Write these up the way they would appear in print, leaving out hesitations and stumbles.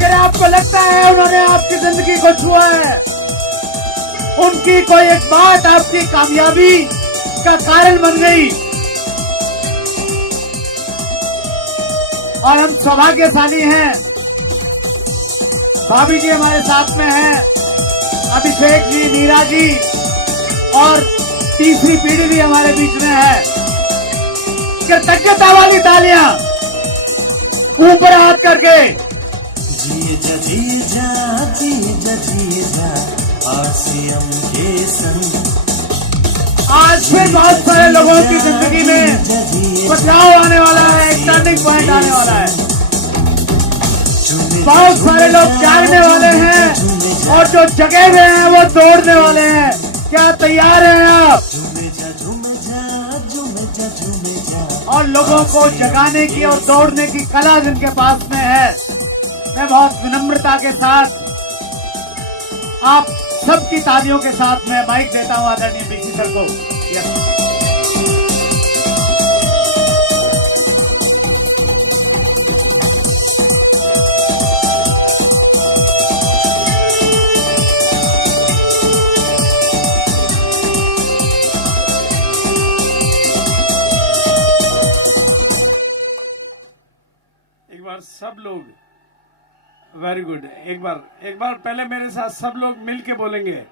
अगर आपको लगता है उन्होंने आपकी जिंदगी को छुआ है, उनकी कोई एक बात आपकी कामयाबी का कारण बन गई, और हम सौभाग्यशाली हैं, भाभी जी हमारे साथ में हैं, अभिषेक जी, मीरा जी, और तीसरी पीढ़ी भी हमारे बीच में है। कृतज्ञता वाली तालियां ऊपर हाथ करके। जीजा जीजा जीजा जीजा आरसीएम के संग। आज फिर बहुत सारे लोगों की जिंदगी में बदलाव आने वाला है, एक टर्निंग पॉइंट आने वाला है। बहुत सारे लोग जागने वाले हैं और जो जगे हुए हैं वो दौड़ने वाले हैं। क्या तैयार हैं आप? और लोगों को जगाने की और दौड़ने की कला जिनके पास में है, मैं बहुत विनम्रता के साथ आप सबकी तालियों के साथ में माइक देता हूं आदरणीय बीसी सर को। एक बार सब लोग, वेरी गुड, एक बार पहले मेरे साथ सब लोग मिल के बोलेंगे,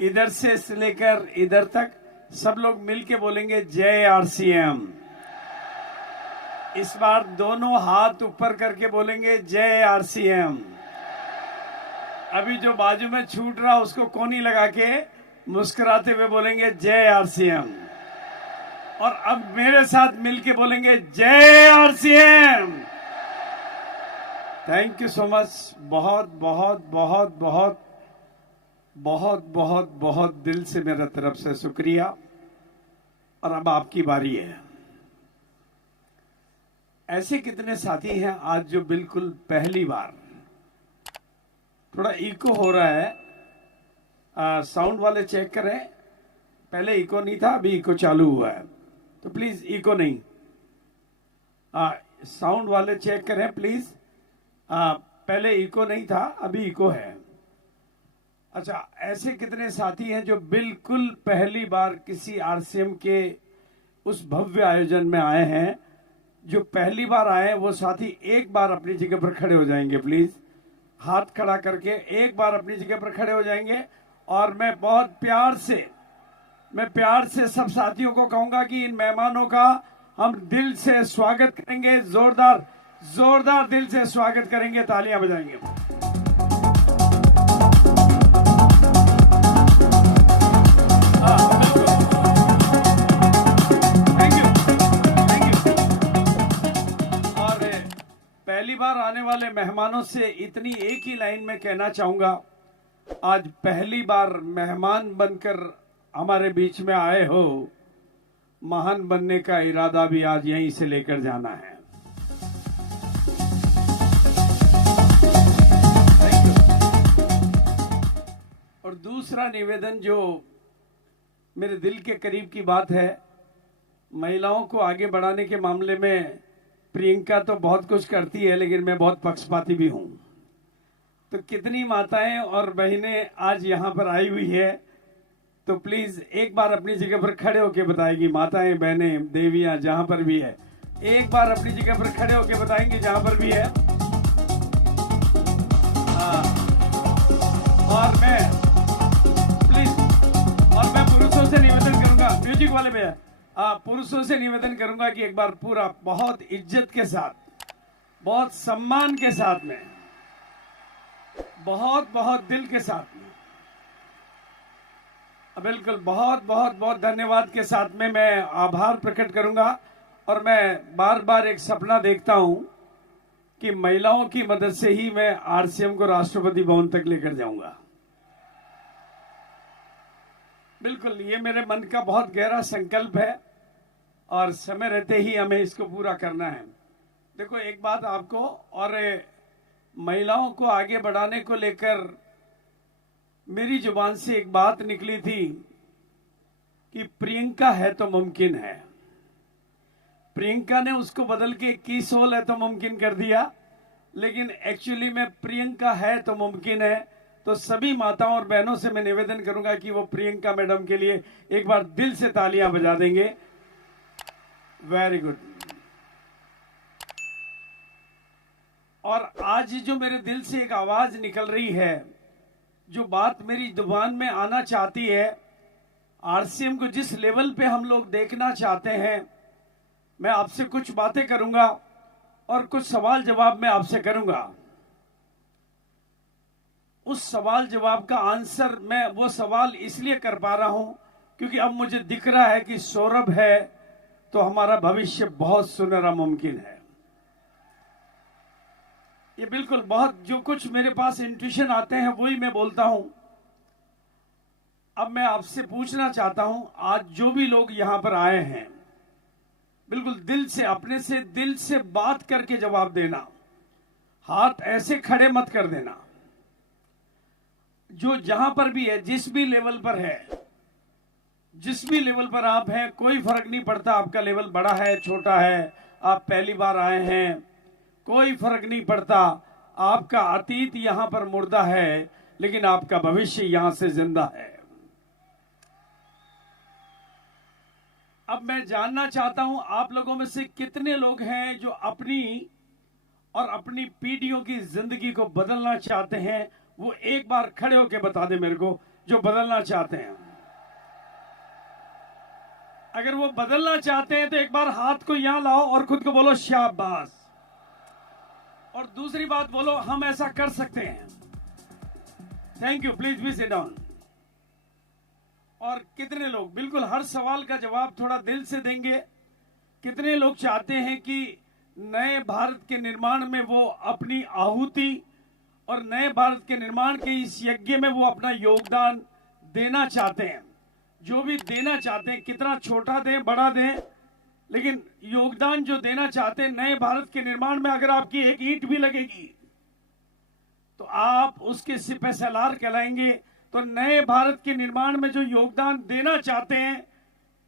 इधर से लेकर इधर तक सब लोग मिल के बोलेंगे जय आरसीएम। इस बार दोनों हाथ ऊपर करके बोलेंगे जय आरसीएम। अभी जो बाजू में छूट रहा उसको कोनी लगा के मुस्कुराते हुए बोलेंगे जय आरसीएम। और अब मेरे साथ मिल के बोलेंगे जय RCM. Thank you so much. बहुत बहुत बहुत बहुत बहुत बहुत बहुत दिल से मेरा तरफ से शुक्रिया। और अब आपकी बारी है। ऐसे कितने साथी हैं आज जो बिल्कुल पहली बार, थोड़ा इको हो रहा है, साउंड वाले चेक करें। पहले इको नहीं था, अभी इको चालू हुआ है, तो प्लीज इको नहीं, साउंड वाले चेक करें प्लीज। पहले इको नहीं था, अभी इको है। अच्छा, ऐसे कितने साथी हैं जो बिल्कुल पहली बार किसी आरसीएम के उस भव्य आयोजन में आए हैं? जो पहली बार आए वो साथी एक बार अपनी जगह पर खड़े हो जाएंगे प्लीज। हाथ खड़ा करके एक बार अपनी जगह पर खड़े हो जाएंगे। और मैं बहुत प्यार से सब साथियों को कहूंगा कि इन मेहमानों का हम दिल से स्वागत करेंगे, जोरदार दिल से स्वागत करेंगे, तालियां बजाएंगे। Thank you. और पहली बार आने वाले मेहमानों से इतनी एक ही लाइन में कहना चाहूंगा, आज पहली बार मेहमान बनकर हमारे बीच में आए हो, महान बनने का इरादा भी आज यहीं से लेकर जाना है। और दूसरा निवेदन जो मेरे दिल के करीब की बात है, महिलाओं को आगे बढ़ाने के मामले में प्रियंका तो बहुत कुछ करती है, लेकिन मैं बहुत पक्षपाती भी हूं। तो कितनी माताएं और बहनें आज यहां पर आई हुई है, तो प्लीज एक बार अपनी जगह पर खड़े होकर बताएगी। माताएं, बहनें, देवियां जहां पर भी है, एक बार अपनी जगह पर खड़े होकर बताएंगे जहां पर भी है। और मैं पुरुषों से निवेदन करूंगा, म्यूजिक वाले भैया, पुरुषों से निवेदन करूंगा कि एक बार पूरा बहुत इज्जत के साथ, बहुत सम्मान के साथ में, बहुत बहुत दिल के साथ में, बिल्कुल बहुत बहुत बहुत धन्यवाद के साथ में मैं आभार प्रकट करूंगा। और मैं बार बार एक सपना देखता हूं कि महिलाओं की मदद से ही मैं आरसीएम को राष्ट्रपति भवन तक लेकर जाऊंगा। बिल्कुल, ये मेरे मन का बहुत गहरा संकल्प है और समय रहते ही हमें इसको पूरा करना है। देखो, एक बात आपको, और महिलाओं को आगे बढ़ाने को लेकर मेरी जुबान से एक बात निकली थी कि प्रियंका है तो मुमकिन है। प्रियंका ने उसको बदल के 21 होल है तो मुमकिन कर दिया, लेकिन एक्चुअली में प्रियंका है तो मुमकिन है। तो सभी माताओं और बहनों से मैं निवेदन करूंगा कि वो प्रियंका मैडम के लिए एक बार दिल से तालियां बजा देंगे। Very good. और आज जो मेरे दिल से एक आवाज निकल रही है, जो बात मेरी जुबान में आना चाहती है, आरसीएम को जिस लेवल पे हम लोग देखना चाहते हैं, मैं आपसे कुछ बातें करूंगा और कुछ सवाल जवाब मैं आपसे करूंगा। उस सवाल जवाब का आंसर मैं वो सवाल इसलिए कर पा रहा हूं क्योंकि अब मुझे दिख रहा है कि सौरभ है तो हमारा भविष्य बहुत सुनहरा मुमकिन है। ये बिल्कुल बहुत जो कुछ मेरे पास इंट्यूशन आते हैं वही मैं बोलता हूं। अब मैं आपसे पूछना चाहता हूं, आज जो भी लोग यहां पर आए हैं, बिल्कुल दिल से, अपने से दिल से बात करके जवाब देना। हाथ ऐसे खड़े मत कर देना। जो जहां पर भी है, जिस भी लेवल पर है, जिस भी लेवल पर आप हैं, कोई फर्क नहीं पड़ता आपका लेवल बड़ा है छोटा है, आप पहली बार आए हैं, कोई फर्क नहीं पड़ता। आपका अतीत यहां पर मुर्दा है लेकिन आपका भविष्य यहां से जिंदा है। अब मैं जानना चाहता हूं आप लोगों में से कितने लोग हैं जो अपनी और अपनी पीढ़ियों की जिंदगी को बदलना चाहते हैं। वो एक बार खड़े होकर बता दे मेरे को, जो बदलना चाहते हैं। अगर वो बदलना चाहते हैं तो एक बार हाथ को यहां लाओ और खुद को बोलो शाबाश। और दूसरी बात बोलो, हम ऐसा कर सकते हैं। Thank you, please be sit down. और कितने लोग बिल्कुल हर सवाल का जवाब थोड़ा दिल से देंगे। कितने लोग चाहते हैं कि नए भारत के निर्माण में वो अपनी आहुति और नए भारत के निर्माण के इस यज्ञ में वो अपना योगदान देना चाहते हैं। जो भी देना चाहते हैं, कितना छोटा दें बड़ा दें, लेकिन योगदान जो देना चाहते हैं नए भारत के निर्माण में, अगर आपकी एक ईंट भी लगेगी तो आप उसके सिपह सलार कहलाएंगे। तो नए भारत के निर्माण में जो योगदान देना चाहते हैं,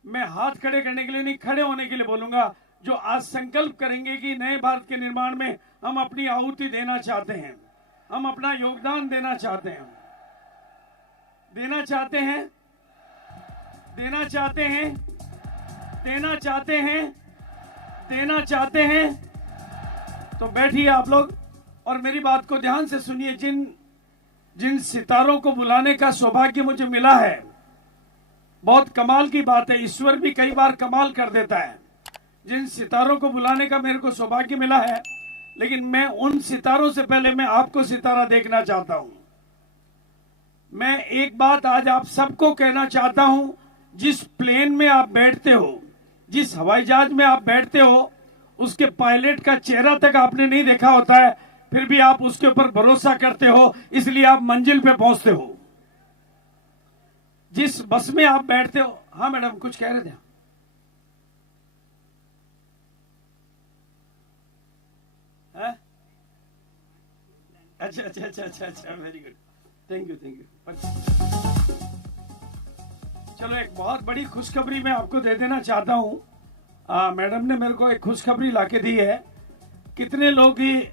मैं हाथ खड़े करने के लिए नहीं, खड़े होने के लिए बोलूंगा, जो आज संकल्प करेंगे कि नए भारत के निर्माण में हम अपनी आहुति देना चाहते हैं, हम अपना योगदान देना चाहते हैं, देना चाहते हैं, देना चाहते हैं, देना चाहते हैं, देना चाहते हैं। तो बैठिए आप लोग और मेरी बात को ध्यान से सुनिए। जिन सितारों को बुलाने का सौभाग्य मुझे मिला है, बहुत कमाल की बात है, ईश्वर भी कई बार कमाल कर देता है। जिन सितारों को बुलाने का मेरे को सौभाग्य मिला है, लेकिन मैं उन सितारों से पहले मैं आपको सितारा देखना चाहता हूं। मैं एक बात आज आप सबको कहना चाहता हूं, जिस प्लेन में आप बैठते हो, जिस हवाई जहाज में आप बैठते हो, उसके पायलट का चेहरा तक आपने नहीं देखा होता है, फिर भी आप उसके ऊपर भरोसा करते हो, इसलिए आप मंजिल पे पहुंचते हो। जिस बस में आप बैठते हो, हाँ मैडम कुछ कह रहे थे? अच्छा अच्छा अच्छा अच्छा अच्छा, very good, thank you thank you. चलो एक बहुत बड़ी खुशखबरी मैं आपको दे देना चाहता हूं। मैडम ने मेरे को एक खुशखबरी लाके दी है। कितने लोग ही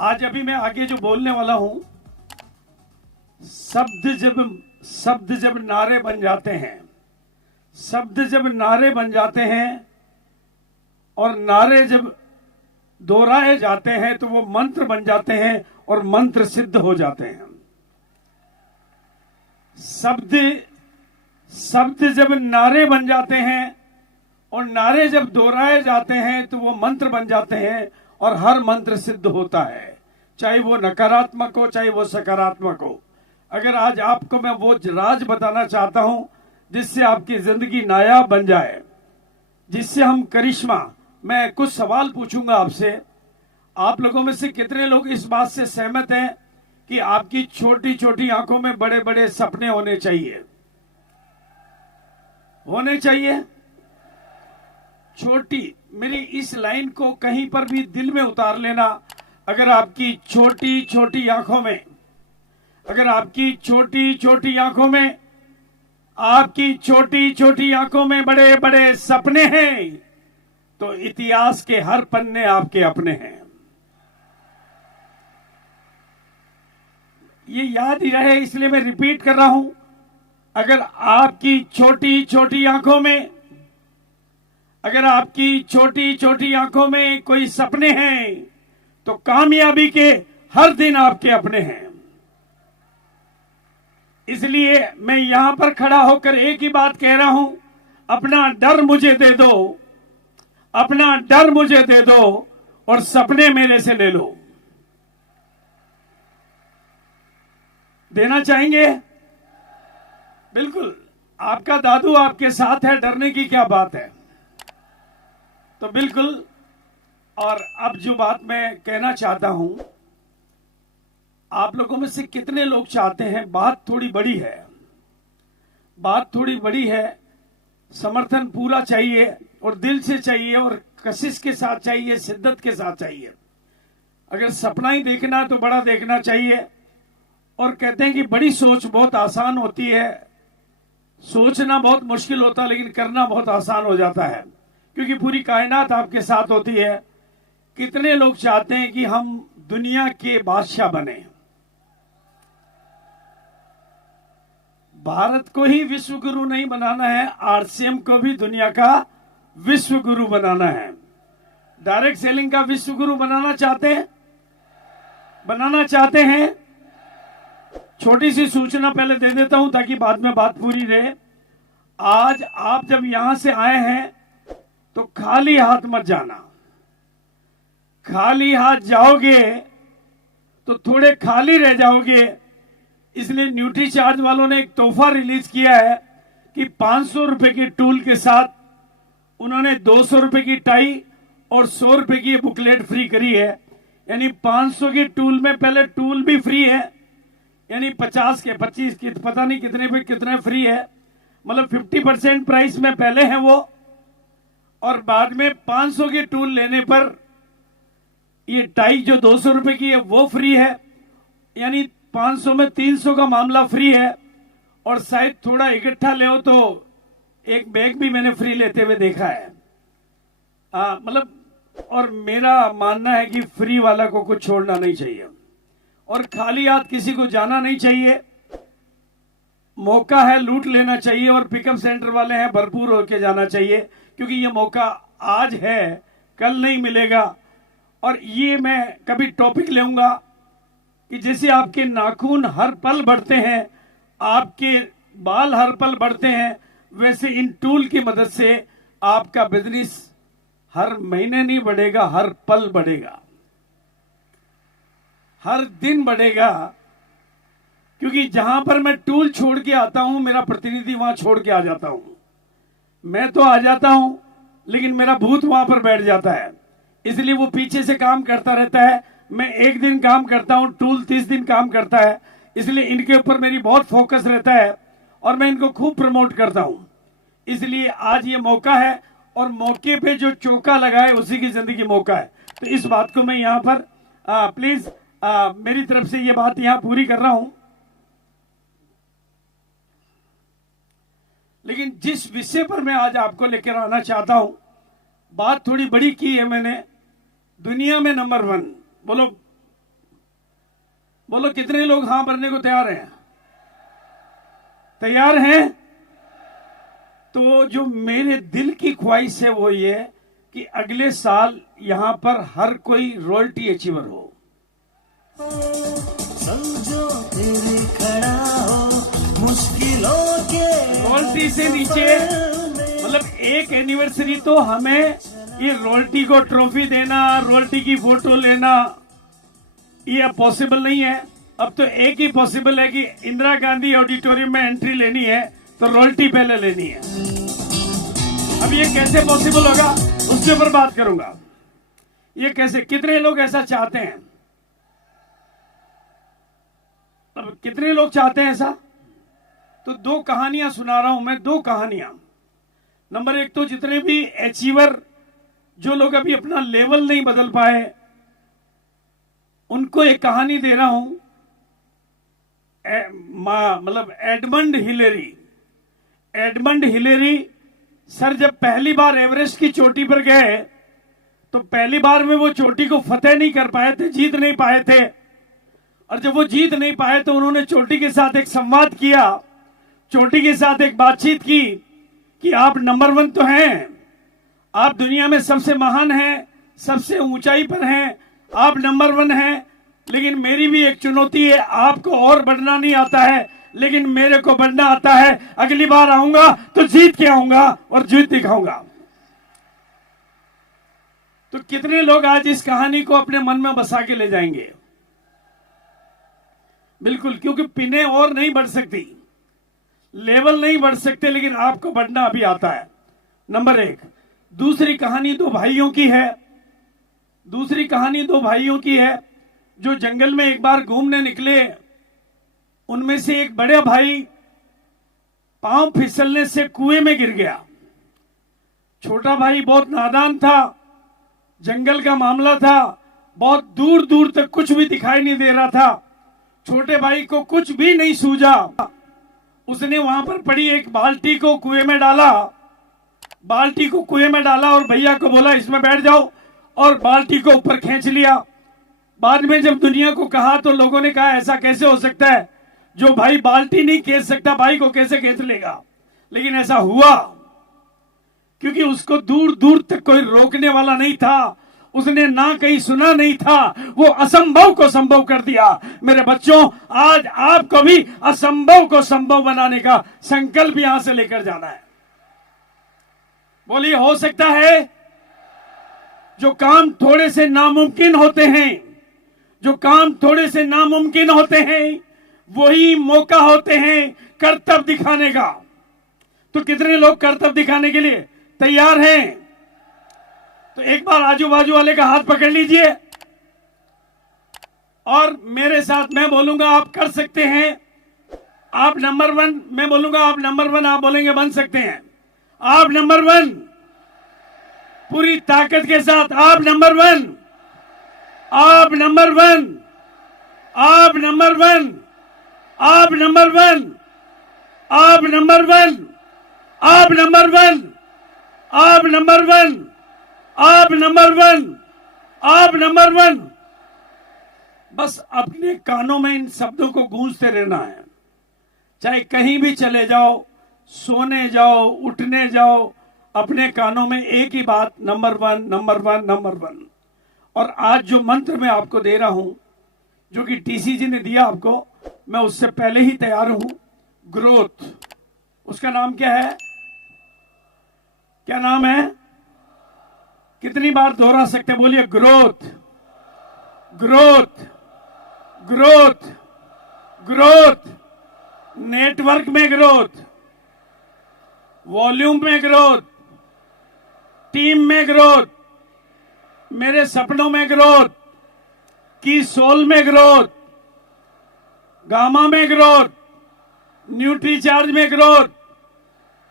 आज अभी मैं आगे जो बोलने वाला हूं, शब्द जब नारे बन जाते हैं, शब्द जब नारे बन जाते हैं और नारे जब दोहराए जाते हैं तो वो मंत्र बन जाते हैं और मंत्र सिद्ध हो जाते हैं। शब्द जब नारे बन जाते हैं और नारे जब दोहराए जाते हैं तो वो मंत्र बन जाते हैं और हर मंत्र सिद्ध होता है, चाहे वो नकारात्मक हो चाहे वो सकारात्मक हो। अगर आज आपको मैं वो राज बताना चाहता हूं जिससे आपकी जिंदगी नायाब बन जाए, जिससे हम करिश्मा, मैं कुछ सवाल पूछूंगा आपसे। आप लोगों में से कितने लोग इस बात से सहमत हैं कि आपकी छोटी छोटी आंखों में बड़े बड़े सपने होने चाहिए? होने चाहिए। छोटी, मेरी इस लाइन को कहीं पर भी दिल में उतार लेना। अगर आपकी छोटी छोटी आंखों में, अगर आपकी छोटी छोटी आंखों में, आपकी छोटी छोटी आंखों में बड़े बड़े सपने हैं, तो इतिहास के हर पन्ने आपके अपने हैं। ये याद ही रहे इसलिए मैं रिपीट कर रहा हूं, अगर आपकी छोटी छोटी आंखों में, अगर आपकी छोटी छोटी आंखों में कोई सपने हैं तो कामयाबी के हर दिन आपके अपने हैं। इसलिए मैं यहां पर खड़ा होकर एक ही बात कह रहा हूं, अपना डर मुझे दे दो, अपना डर मुझे दे दो और सपने मेरे से ले लो। देना चाहेंगे? बिल्कुल, आपका दादू आपके साथ है, डरने की क्या बात है। तो बिल्कुल, और अब जो बात मैं कहना चाहता हूं, आप लोगों में से कितने लोग चाहते हैं, बात थोड़ी बड़ी है, बात थोड़ी बड़ी है, समर्थन पूरा चाहिए और दिल से चाहिए और कशिश के साथ चाहिए, शिद्दत के साथ चाहिए। अगर सपना ही देखना है तो बड़ा देखना चाहिए। और कहते हैं कि बड़ी सोच बहुत आसान होती है, सोचना बहुत मुश्किल होता है, लेकिन करना बहुत आसान हो जाता है, क्योंकि पूरी कायनात आपके साथ होती है। कितने लोग चाहते हैं कि हम दुनिया के बादशाह बने, भारत को ही विश्व गुरु नहीं बनाना है, आरसीएम को भी दुनिया का विश्व गुरु बनाना है। डायरेक्ट सेलिंग का विश्व गुरु बनाना चाहते हैं, बनाना चाहते हैं। छोटी सी सूचना पहले दे देता हूं ताकि बाद में बात पूरी रहे। आज आप जब यहां से आए हैं तो खाली हाथ मत जाना, खाली हाथ जाओगे तो थोड़े खाली रह जाओगे। इसलिए न्यूट्री चार्ज वालों ने एक तोहफा रिलीज किया है कि 500 रुपए के टूल के साथ उन्होंने 200 रुपए की टाई और 100 रुपए की बुकलेट फ्री करी है। यानी 500 के टूल में पहले टूल भी फ्री है, यानी 50 के 25 की पता नहीं कितने पे कितने फ्री है, मतलब 50% प्राइस में पहले है वो, और बाद में 500 के टूल लेने पर ये टाई जो 200 रुपए की है वो फ्री है। यानी 500 में 300 का मामला फ्री है। और शायद थोड़ा इकट्ठा ले हो तो एक बैग भी मैंने फ्री लेते हुए देखा है। मतलब, और मेरा मानना है कि फ्री वाला को कुछ छोड़ना नहीं चाहिए और खाली हाथ किसी को जाना नहीं चाहिए। मौका है, लूट लेना चाहिए, और पिकअप सेंटर वाले हैं, भरपूर होके जाना चाहिए, क्योंकि ये मौका आज है, कल नहीं मिलेगा। और ये मैं कभी टॉपिक लेऊंगा कि जैसे आपके नाखून हर पल बढ़ते हैं, आपके बाल हर पल बढ़ते हैं, वैसे इन टूल की मदद से आपका बिजनेस हर महीने नहीं बढ़ेगा, हर पल बढ़ेगा, हर दिन बढ़ेगा। क्योंकि जहां पर मैं टूल छोड़ के आता हूं, मेरा प्रतिनिधि वहां छोड़ के आ जाता हूं। मैं तो आ जाता हूं, लेकिन मेरा भूत वहां पर बैठ जाता है, इसलिए वो पीछे से काम करता रहता है। मैं एक दिन काम करता हूं, टूल 30 दिन काम करता है, इसलिए इनके ऊपर मेरी बहुत फोकस रहता है और मैं इनको खूब प्रमोट करता हूं। इसलिए आज ये मौका है, और मौके पे जो चौका लगाए उसी की जिंदगी मौका है। तो इस बात को मैं यहां पर प्लीज मेरी तरफ से ये बात यहां पूरी कर रहा हूं। लेकिन जिस विषय पर मैं आज आपको लेकर आना चाहता हूं, बात थोड़ी बड़ी की है मैंने, दुनिया में नंबर 1। बोलो बोलो, कितने लोग हां भरने को तैयार हैं? तैयार हैं? तो जो मेरे दिल की ख्वाहिश है वो ये कि अगले साल यहां पर हर कोई रॉयल्टी अचीवर हो। समझो तेरे खड़ा हो मुश्किलों के रॉयल्टी से नीचे, मतलब एक एनिवर्सरी तो हमें ये रॉयल्टी को ट्रॉफी देना, रॉयल्टी की फोटो लेना, ये अब पॉसिबल नहीं है। अब तो एक ही पॉसिबल है कि इंदिरा गांधी ऑडिटोरियम में एंट्री लेनी है तो रॉयल्टी पहले लेनी है। अब ये कैसे पॉसिबल होगा उसके ऊपर बात करूंगा। ये कैसे, कितने लोग ऐसा चाहते हैं? अब कितने लोग चाहते हैं ऐसा? तो 2 कहानियां सुना रहा हूं मैं, 2 कहानियां। नंबर 1 तो जितने भी अचीवर, जो लोग अभी अपना लेवल नहीं बदल पाए, उनको एक कहानी दे रहा हूं। मतलब एडमंड हिलेरी सर जब पहली बार एवरेस्ट की चोटी पर गए तो पहली बार में वो चोटी को फतेह नहीं कर पाए थे, जीत नहीं पाए थे। और जब वो जीत नहीं पाए तो उन्होंने चोटी के साथ एक संवाद किया, चोटी के साथ एक बातचीत की कि आप नंबर 1 तो हैं, आप दुनिया में सबसे महान हैं, सबसे ऊंचाई पर हैं, आप नंबर 1 हैं, लेकिन मेरी भी एक चुनौती है, आपको और बढ़ना नहीं आता है लेकिन मेरे को बढ़ना आता है। अगली बार आऊंगा तो जीत के आऊंगा और जीत दिखाऊंगा। तो कितने लोग आज इस कहानी को अपने मन में बसा के ले जाएंगे? बिल्कुल, क्योंकि पिने और नहीं बढ़ सकती, लेवल नहीं बढ़ सकते, लेकिन आपको बढ़ना अभी आता है। नंबर 1। दूसरी कहानी 2 भाइयों की है। दूसरी कहानी 2 भाइयों की है जो जंगल में एक बार घूमने निकले। उनमें से एक बड़े भाई पांव फिसलने से कुएं में गिर गया। छोटा भाई बहुत नादान था, जंगल का मामला था, बहुत दूर दूर तक कुछ भी दिखाई नहीं दे रहा था। छोटे भाई को कुछ भी नहीं सूझा। उसने वहां पर पड़ी एक बाल्टी को कुएं में डाला, बाल्टी को कुएं में डाला और भैया को बोला इसमें बैठ जाओ, और बाल्टी को ऊपर खींच लिया। बाद में जब दुनिया को कहा तो लोगों ने कहा ऐसा कैसे हो सकता है, जो भाई बाल्टी नहीं खींच सकता भाई को कैसे खींच लेगा? लेकिन ऐसा हुआ क्योंकि उसको दूर दूर तक कोई रोकने वाला नहीं था, उसने ना कहीं सुना नहीं था, वो असंभव को संभव कर दिया। मेरे बच्चों, आज आपको भी असंभव को संभव बनाने का संकल्प यहां से लेकर जाना है। बोलिए, हो सकता है? जो काम थोड़े से नामुमकिन होते हैं, जो काम थोड़े से नामुमकिन होते हैं, वही मौका होते हैं करतब दिखाने का। तो कितने लोग करतब दिखाने के लिए तैयार हैं? तो एक बार आजू बाजू वाले का हाथ पकड़ लीजिए और मेरे साथ मैं बोलूंगा, आप कर सकते हैं। आप नंबर 1, मैं बोलूंगा आप नंबर 1, आप बोलेंगे बन सकते हैं। आप नंबर 1, पूरी ताकत के साथ आप नंबर 1, आप नंबर 1, आप नंबर 1, आप नंबर 1, आप नंबर 1, आप नंबर 1, आप नंबर 1, आप नंबर 1, आप नंबर 1। बस अपने कानों में इन शब्दों को गूंजते रहना है। चाहे कहीं भी चले जाओ, सोने जाओ, उठने जाओ, अपने कानों में एक ही बात, नंबर 1, नंबर 1, नंबर 1। और आज जो मंत्र मैं आपको दे रहा हूं, जो कि टीसी जी ने दिया आपको, मैं उससे पहले ही तैयार हूं। ग्रोथ, उसका नाम क्या है? क्या नाम है? कितनी बार दोहरा सकते? बोलिए, growth, growth, growth, growth. Network में ग्रोथ, वॉल्यूम में ग्रोथ, टीम में ग्रोथ, मेरे सपनों में ग्रोथ, की सोल में ग्रोथ, गामा में ग्रोथ, न्यूट्री चार्ज में ग्रोथ,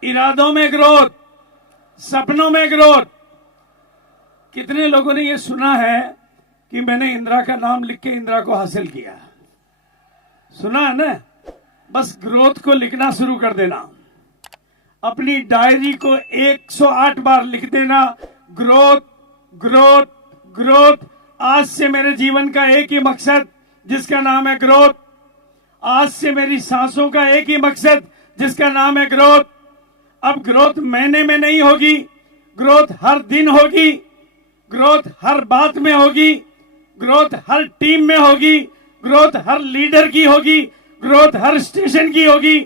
इरादों में ग्रोथ, सपनों में ग्रोथ। कितने लोगों ने यह सुना है कि मैंने इंदिरा का नाम लिख के इंदिरा को हासिल किया? सुना है ना? बस ग्रोथ को लिखना शुरू कर देना। अपनी डायरी को 108 बार लिख देना, ग्रोथ, ग्रोथ, ग्रोथ। आज से मेरे जीवन का एक ही मकसद, जिसका नाम है ग्रोथ। आज से मेरी सांसों का एक ही मकसद, जिसका नाम है ग्रोथ। अब ग्रोथ महीने में नहीं होगी, ग्रोथ हर दिन होगी, ग्रोथ हर बात में होगी, ग्रोथ हर टीम में होगी, ग्रोथ हर लीडर की होगी, ग्रोथ हर स्टेशन की होगी,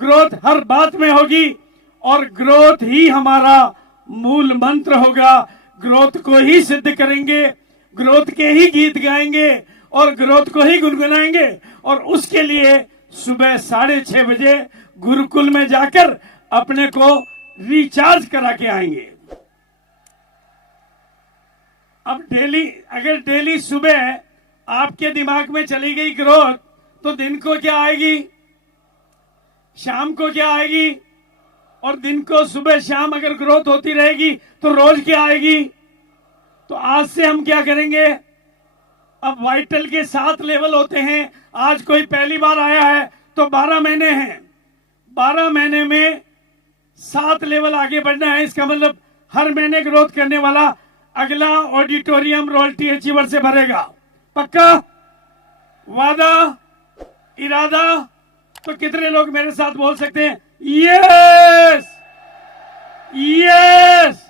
ग्रोथ हर बात में होगी। और ग्रोथ ही हमारा मूल मंत्र होगा। ग्रोथ को ही सिद्ध करेंगे, ग्रोथ के ही गीत गाएंगे और ग्रोथ को ही गुनगुनाएंगे। और उसके लिए सुबह 6:30 बजे गुरुकुल में जाकर अपने को रिचार्ज करा के आएंगे। अब डेली, अगर डेली सुबह आपके दिमाग में चली गई ग्रोथ, तो दिन को क्या आएगी, शाम को क्या आएगी, और दिन को सुबह शाम अगर ग्रोथ होती रहेगी तो रोज क्या आएगी। तो आज से हम क्या करेंगे? अब वाइटल के 7 लेवल होते हैं। आज कोई पहली बार आया है तो 12 महीने हैं, 12 महीने में 7 लेवल आगे बढ़ना है। इसका मतलब हर महीने ग्रोथ करने वाला अगला ऑडिटोरियम रॉयल्टी अचीवर से भरेगा। पक्का? वादा? इरादा, तो कितने लोग मेरे साथ बोल सकते हैं यस यस?